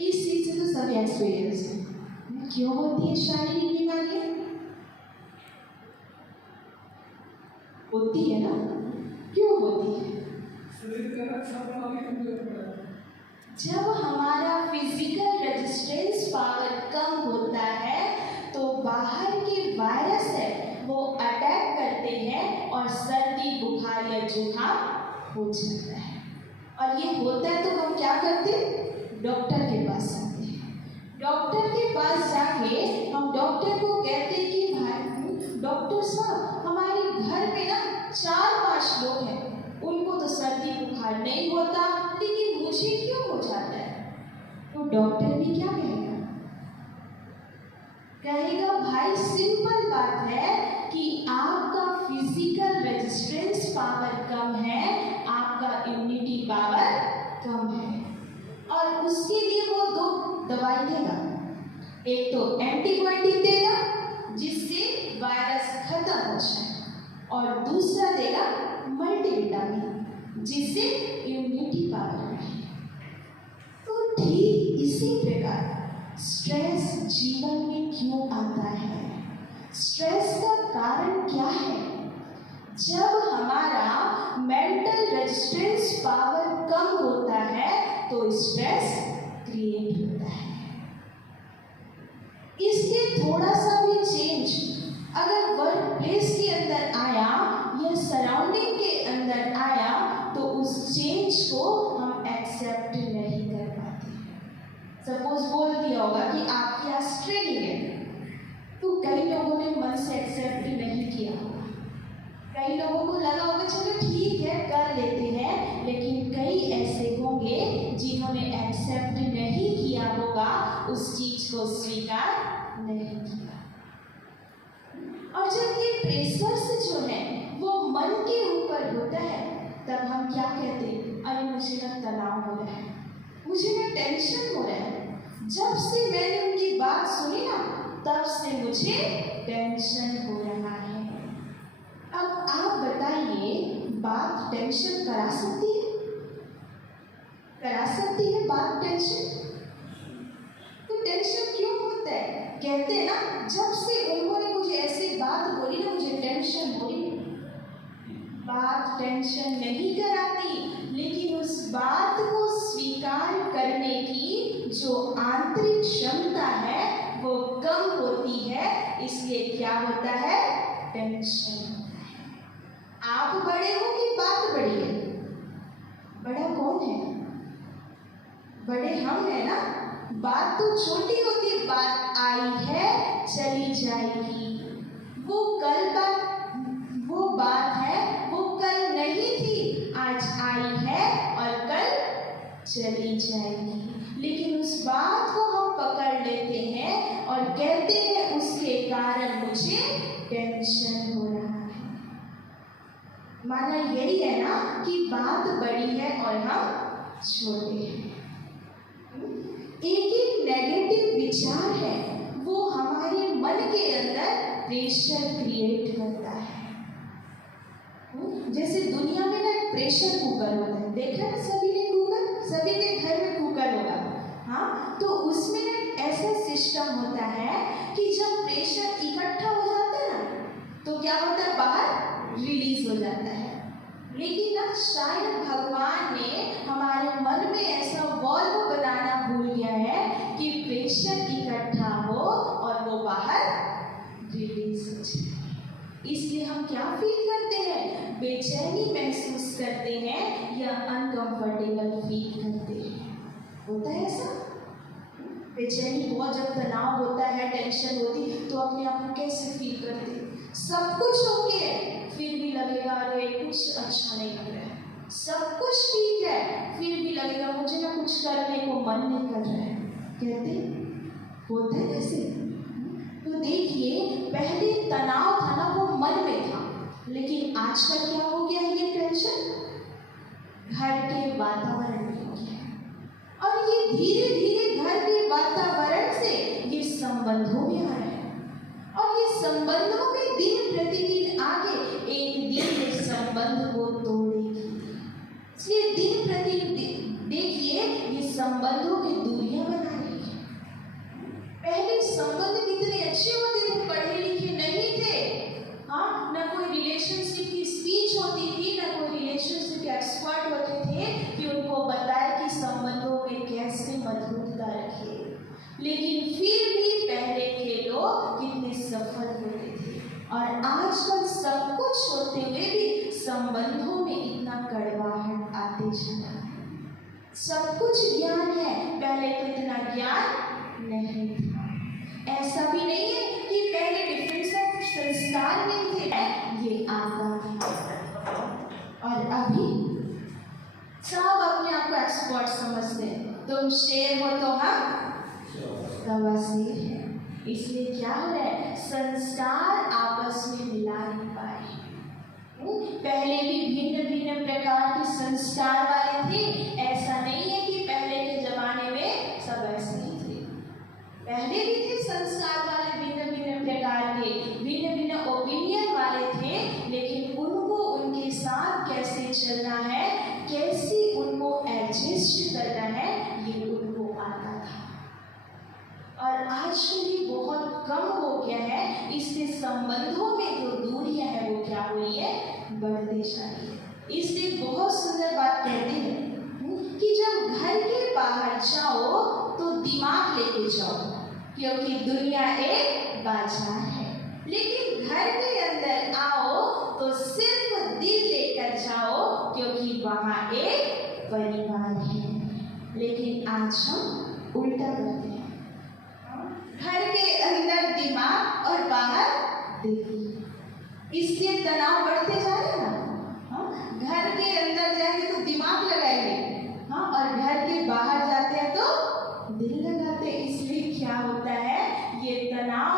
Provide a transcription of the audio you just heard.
इस चीज से तो सभी एक्सपीरियंस है। क्यों होती है शारीरिक बीमारियां? होती है ना, क्यों होती है? जब हमारा फिजिकल रेजिस्टेंस पावर कम होता है तो बाहर के वायरस है वो अटैक करते हैं और सर्दी बुखार या जुकाम हो जाता है। और ये होता है तो हम क्या करते हैं? डॉक्टर के पास जाते हैं। डॉक्टर के पास जाके हम डॉक्टर को कहते हैं कि भाई डॉक्टर साहब हमारे घर में ना 4-5 लोग हैं, उनको तो सर्दी बुखार नहीं होता लेकिन मुझे क्यों हो जाता है? तो डॉक्टर भी क्या कहेगा? कहेगा भाई सिंपल बात है कि आपका फिजिकल रेजिस्टेंस पावर कम है, आपका इम्यूनिटी पावर कम है। और उसके लिए वो 2 दवाई देगा। एक तो एंटीबायोटिक देगा जिससे वायरस खत्म हो जाए, और दूसरा देगा मल्टीविटामिन जिससे इम्यूनिटी पावर बढ़े। तो ठीक इसी प्रकार स्ट्रेस जीवन में क्यों आता है? स्ट्रेस का कारण क्या है? जब हमारा मेंटल रेजिस्टेंस पावर कम होता है तो स्ट्रेस क्रिएट होता है। इसके थोड़ा सा भी चेंज अगर वर्क प्लेस के अंदर आया या सराउंडिंग के अंदर आया तो उस चेंज को हम एक्सेप्ट नहीं कर पाते। सपोज बोल दिया होगा कि आपके यहाँ ट्रेनिंग है, तो कई लोगों ने मन से एक्सेप्ट नहीं किया होगा। कई लोगों को लगा होगा चलो ठीक है कर लेते हैं, लेकिन कई ऐसे होंगे जिन्होंने एक्सेप्ट नहीं किया होगा, उस चीज को स्वीकार नहीं किया। और जब ये प्रेशर्स जो है वो मन के ऊपर होता है तब हम क्या कहते हैं? अरे मुझे ना तनाव हो रहा है, मुझे ना टेंशन हो रहा है। जब से मैंने उनकी बात सुनी ना तब से मुझे टेंशन हो रहा है। अब आप बताइए, बात टेंशन करा सकती है? करा सकती है बात टेंशन? तो टेंशन क्यों होता है? कहते हैं ना जब से उन्होंने मुझे ऐसी बात बोली ना मुझे टेंशन हो रही। बात टेंशन नहीं कराती, लेकिन उस बात को स्वीकार करने की जो आंतरिक क्षमता है वो कम होती है, इसलिए क्या होता है? टेंशन होता है। आप बड़े हो कि बात बड़ी है? बड़ा कौन है? बड़े हम है ना। बात तो छोटी होती, बात आई है चली जाएगी। वो कल बात, वो बात है वो कल नहीं थी, आज आई है और कल चली जाएगी। लेकिन उस बात को हम पकड़ लेते हैं और कहते हैं उसके कारण मुझे टेंशन हो रहा है। माना यही है ना कि बात बड़ी है और हम छोटे हैं। एक नेगेटिव विचार है वो हमारे मन के अंदर प्रेशर क्रिएट करता है। जैसे दुनिया में ना प्रेशर कुकर होता है, देखा ना सभी ने कुकर, सभी के घर में कुकर होगा। हाँ, तो उसमें ना ऐसा सिस्टम होता है कि जब प्रेशर इकट्ठा हो जाता है ना तो क्या होता है? बाहर रिलीज हो जाता है। लेकिन ना शायद भगवान ने हमारे मन में ऐसा वॉल्व बनाना भूल गया है कि प्रेशर इकट्ठा हो और वो बाहर रिलीज हो जाए। इसलिए हम क्या फील करते हैं? बेचैनी महसूस करते हैं या अनकंफर्टेबल फील करते हैं। होता है ऐसा? बेचैनी बहुत, जब तनाव होता है, टेंशन होती तो अपने आप को कैसे फील करते हैं? सब कुछ ओके है फिर भी लगेगा अरे कुछ अच्छा नहीं लग रहा है। सब कुछ ठीक है फिर भी लगेगा मुझे ना कुछ करने को मन नहीं कर रहा है। कहते होता है कैसे? तो देखिए, पहले तनाव था ना वो मन में था, लेकिन आजकल क्या हो गया है? ये टेंशन घर के वातावरण में हो गया है। और ये धीरे धीरे घर के वातावरण से ये संबंधों में आ रहा है, और ये संबंधों में दिन प्रतिदिन आगे एक दिन ये संबंध को तोड़ेगी। इसलिए दिन प्रतिदिन देखिए ये संबंधों की दूरियां बना लेकिन फिर भी पहले के लोग कितने सफल होते थे। और आजकल सब कुछ होते हुए भी संबंधों में इतना कड़वाहट आते जा रहा है। सब कुछ ज्ञान है, पहले तो इतना ज्ञान नहीं था। ऐसा भी नहीं है कि पहले डिफरेंट संस्कार नहीं थे, ये आता था। और अभी सब अपने आप को एक्सपर्ट समझते हैं। तुम शेर हो तो हम तवा शेर है। इसलिए क्या हो रहा है, संस्कार आपस में मिला नहीं पाए। पहले भी भिन्न भिन्न प्रकार के संस्कार वाले थे। ऐसा नहीं है कि पहले के जमाने में सब ऐसे ही थे। पहले भी थे संस्कार वाले, भिन्न भिन्न प्रकार के, भिन्न भिन्न ओपिनियन वाले थे। लेकिन उनको उनके साथ कैसे चलना है, कैसे उनको एडजस्ट करना है, ये उनको आता था। और आजकल ये बहुत कम हो गया है। इससे संबंधों में जो दूरियां है वो क्या हो रही है, बढ़ते जा रही है। इसलिए बहुत सुंदर बात कहते हैं कि जब घर के बाहर जाओ तो दिमाग लेके जाओ, क्योंकि दुनिया एक बाजार है। लेकिन घर के अंदर आओ तो सिर्फ दिल लेकर जाओ, क्योंकि वहाँ एक परिवार है। लेकिन आज हम उल्टा करते हैं, घर के अंदर दिमाग और बाहर दिल। इसलिए तनाव बढ़ते जा रहे हैं ना। घर के अंदर जाएंगे तो दिमाग लगाएंगे, और घर के बाहर जाते हैं तो दिल लगाते हैं। इसलिए क्या होता है, ये तनाव